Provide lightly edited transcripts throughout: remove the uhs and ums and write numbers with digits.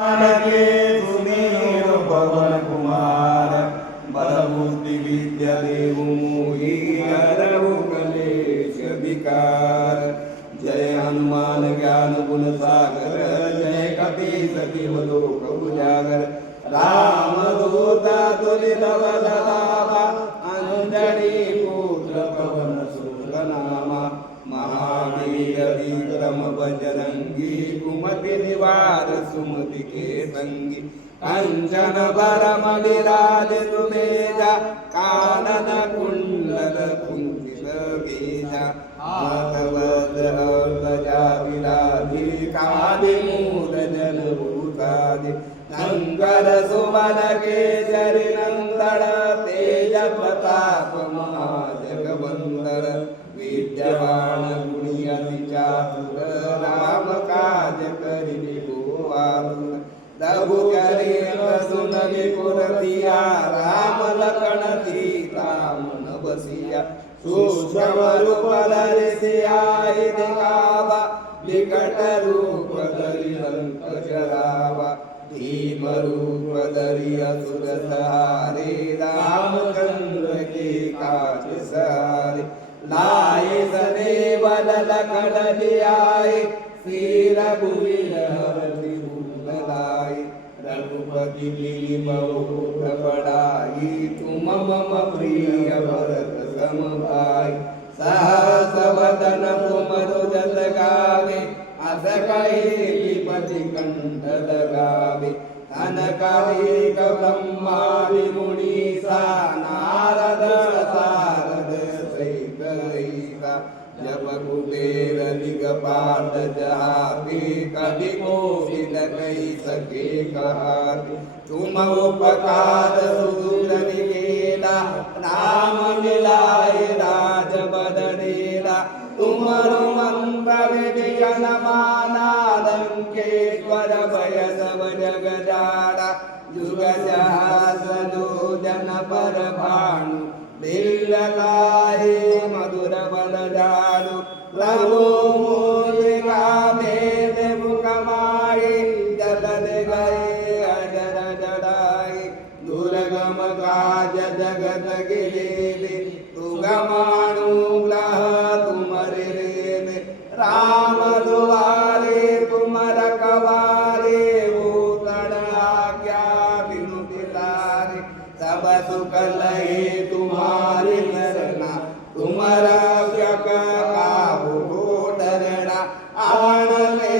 के सुमेर पवन कुमार बलबुद्धि विद्या देव मोहि हरहु कलेश विकार। जय हनुमान ज्ञान गुण सागर जय कपीस तिह लोक उजागर। राम दूत तुलित बल धामा अंजनी पुत्र पवन सुत नामा। महावीर विक्रम बजरंगी कुमति निवार सुमति के संगी। कंचन बरम विराज सुबेजा कानन कुंडल कुंचित केशा। हाथवज्र ध्वजा विराजि कांधे मूल जनेऊसादि। शंकर सुमन केसरी नंदन तेज प्रताप महाजगवंदन। विद्यावान गुणी अति चातुर राम काज करिबे आतुर। रघुपति सुन विपुल दिया राम लखन सीता मन बसिया। सूक्ष्म रूप धरि सियाहि दिखावा विकट रूप धरि लंक जरावा। भीम रूप धरि असुर सहारे रामचंद्र के काज सहारे। लाए सदेवन लखन जियाए श्री रघुवीर हरषि भूल लाए। रघुपति लील्योत बढ़ाई तुम मम प्रिय भरत सम भाई। सहस वदन तुम जस गावे अस कहि विपति कंठ लगावे। अनकालिक ब्रह्मादि मुनीसा नारद सारद सहित ईसा। जब कुबेर दिगपाल जहाते कवि कोविद कहि सके कहाते। तुम उपकार सुदूर निकेला राम मिलाए राजबदनेला। तुमरो मंत्र विधियन माना लंकेश्वर भय सब जग जाना। जुग सहस्र जन पर भानु बिल्लकाहे मधुर बल जानु। प्रभु मूलिका भेद मुख माहि जलन गए अजर जड़ाई। दुर्गम काज जगत गिलेले सुगमानुग्रह तुमरे रेले। राम दुआरे तुम रखवारे भूतन आज्ञा बिनु बिसारे। सब सुख लहे तुम्हारी शरणा तुम रक्षक काहू डरना। आन ले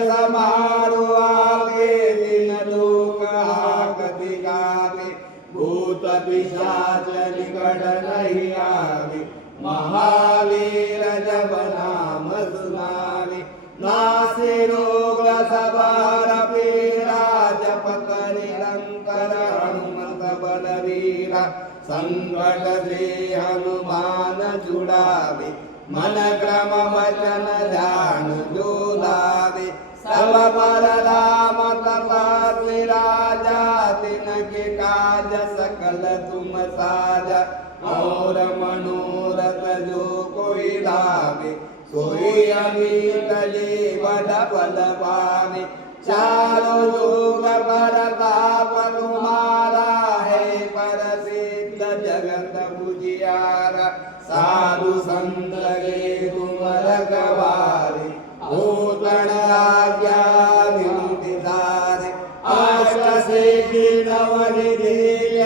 समारो आगे दिन लोक हाकति गावे। भूत पिशाच निकट नहीं आवे महावीर जब नाम सुनावे। नासे रोग सबार पीरा जपत निरंतर हनुमत बलवीरा। संकट से हनुमान छुड़ावे मन क्रम वचन ध्यान जो लावे। सब पर राम तपस्वी राजा तिनके काज सकल तुम साजा। और मनोरथ जो कोई लावे सोई अमित जीवन फल पावे। चारों युग परताप तुम्हारा है प्रसिद्ध जगत उजियारा। साधु संत के तुम रखवारे भूतन आज्ञा बिनु बिसारे। अष्ट सिद्धि नव निधि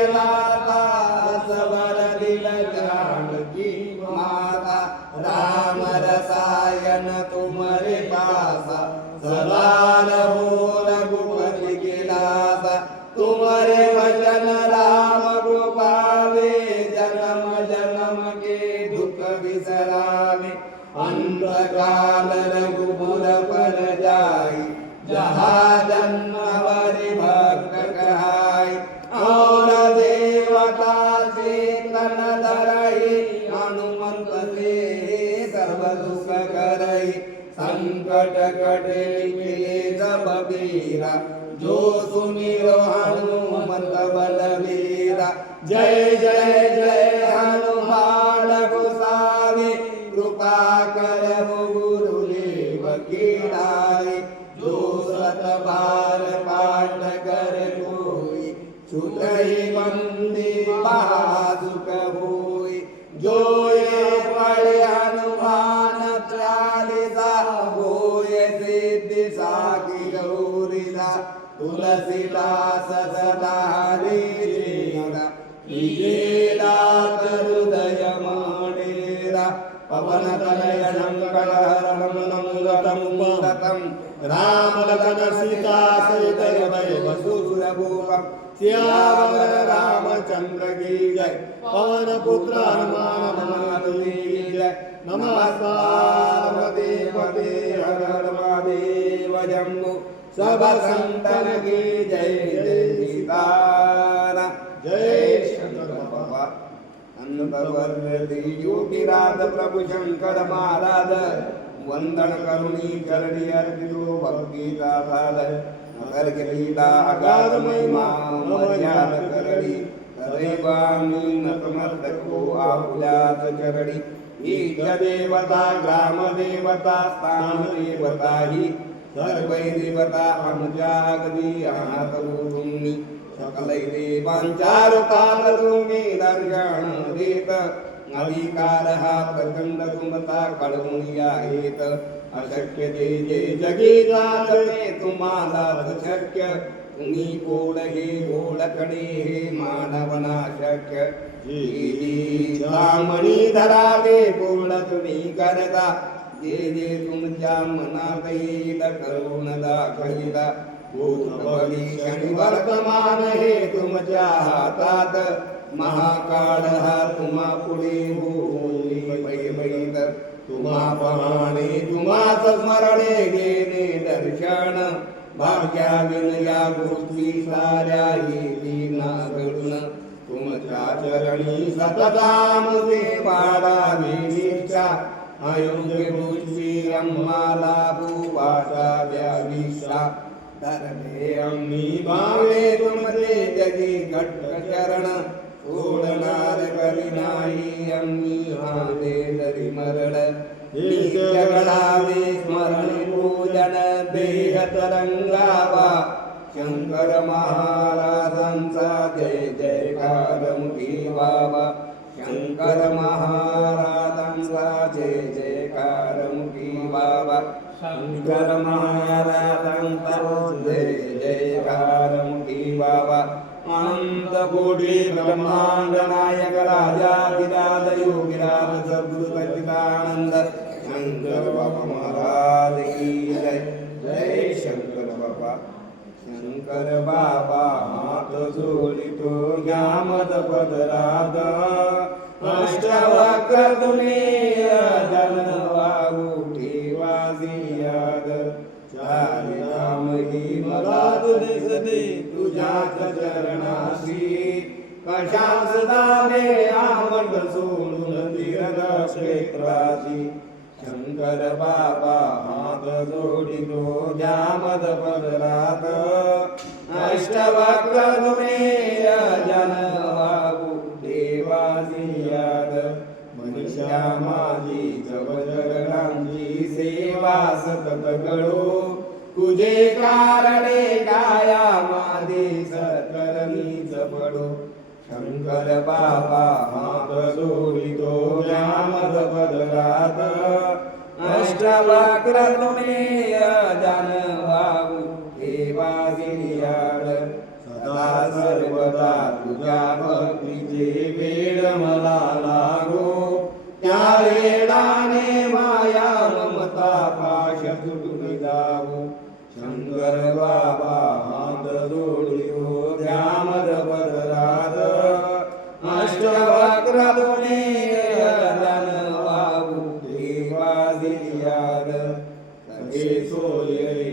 लाता सबर दिल जानकी माता। राम रसायन तुम्हारे पासा सदा रहो रघुपति के दासा। तुम्हारे वचन राम कृपावे जन्म जन्म के दुख बिसरावे। अंतकाल रघुपुर पर जाई जहाँ जन्म हरि भक्त कहाई। और देवता चेतन धरई हनुमंत से सर्व दुख करई। संकट कटे मिले सब बीरा जो सुमिरो हनुमंत बलवीरा। जय जय जय हनुमान गोसावी कृपा करहु गुरुदेव की नाई। जो सत बार पाठ सुतही बंदी महासुख होई जोये पळे हनुमान चालीसा होय सिद्धी साकी गौरीला तुलसीदास सदा हरिला विजेला हृदय मणेरा पवन तनयनं कलहरणं नमूदतं राम लखन सीता सहित वसुसुरभूपं सियावर रामचंद्र की जय पवन पुत्र हनुमान की जय नमः पार्वती हर हर महादेव जम्मू सब संतन की जय जय सीताराम जय शंकर बाबा अन्नवर्ती योगीराज प्रभु शंकर महाराज वंदन करुणी चरणी अर्पितो भक्तीचा भाग नगर लीला अगाध महिमा मर्याद करणी तदैवामी नतमस्तको आपुल्यात चरणी ईश देवता ग्राम देवता स्थान देवता ही सर्वै देवता आमच्या अगदी अनाथ तुम्ही सकलै देवांचारुकाल तुम्ही दर्शन देत अधिकार हा प्रचंड तुमचा कळवून आहेत अशक्य जे जे जगी जाते तुम्हाला शक्य तुम्ही कोड हे ओळखणे हे मानवना शक्य मणी धरावे कोड तुम्ही करता जे जे तुमच्या मनात येईल करून दाखविता भूतभविष्य वर्तमान हे तुमच्या हातात महाकाळ हा तुम्हा पुढे होईत तुम्हा पाहणे तुम्हाच स्मरणे घेणे दर्शन भाग्याविन या गोष्टी साऱ्या येतीना घडून तुमच्या चरणी सतताम वाढावी निष्ठा अयोग्य गोष्टी आम्हाला भूवाचा द्याविषा धरणे आम्ही भावे तुमचे जगी घट्ट चरण सोडणार करी नाही आम्ही हाते तरी मरण जगडावे स्मरण पूजन देह तरंगावा शंकर महाराजांचा जय जयकार मुठी व्हावा शंकर महाराजांचा जय जयकार मुठी व्हावा शंकर महाराजांचा जय जयकार मुठी व्हावा अनंत कोटी ब्रह्मांड नायक राजाधिराज योगीराज सद्गुरु सच्चिदानंद शंकर बाबा महाराज की जय जय शंकर बाबा शंकर बाबा हात जोडितो ज्ञामद पदरात अष्टवक्र तुम्ही जन वागू ठेवासी याद चारी नाम ही मला दिसते तुझ्याच चरणाशी कशास दावे आवड सोडून तीर्थ क्षेत्राची शंकर बाबा हात जोडितो जामद पदरात अष्टवक्र तुम्ही जन वागू देवासी याद मनुष्या माझी जवचरणांची सेवा सतत कळो तुझे कारणे काया माझे सत्कर्मीच पडो शंकर बाबा हात जोडितो जामद पदरात अष्टवक्र तुम्ही जन वागू देवासी याद सदा सर्वदा तुझ्या भक्तीचे वेळ मला लागो त्या वेळाने माया ममता पाश तुटून जावो शंकर बाबा हात जोडितो जामद पदरात अष्टवक्र तुम्ही जन वागू देवासी याद सगळे सोयरे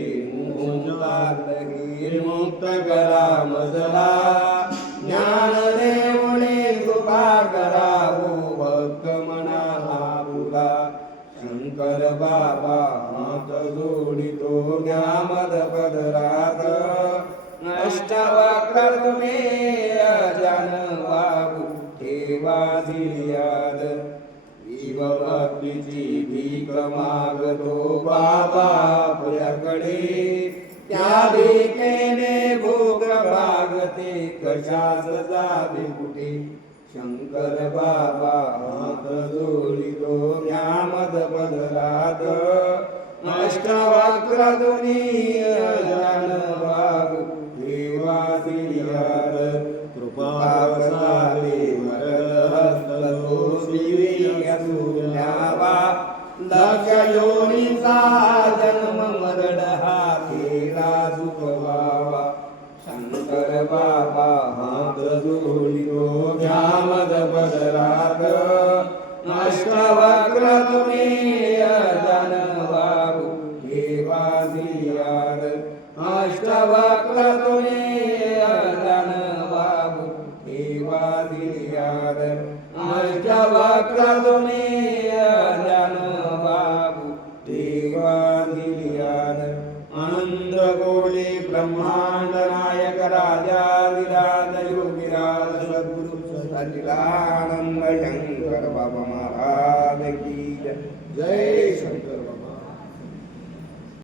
मुक्त करा मजला ज्ञान देवणे कृपा करावो भक्त मना आपुला शंकर बाबा हात जोडितो ज्ञामद पदरात अष्टवक्र तुम्ही जन वागू ठेवासी याद भक्तीची भीक मागतो बाबा आपल्याकडे त्या भीकेने भोग भागते कशाच जाते कुठे शंकर बाबा हात जोडितो ज्ञामद बदलात अष्टवक्रधुनी अजान बाबू देवा दियार कृपा सारे मरद हस्तो श्री असुन्यावा लक्ष योनीचा जन्म मरण हा केला चुकवावा शंकर बाबा हात जोडितो ज्ञामद बदलात अष्टवक्रधुनी अजान बाबू देवा दियार अष्टवक्रधुनी अजान बाबू देवा दियार अष्टवक्रधुनी अजान बाबू देवा दियार आनंद गोळे ब्रह्मांड नायक राजाधिराज योगीराज सद्गुरु सच्चिदानंद शंकर बाबा महाराज की जय. जय शंकर बाबा.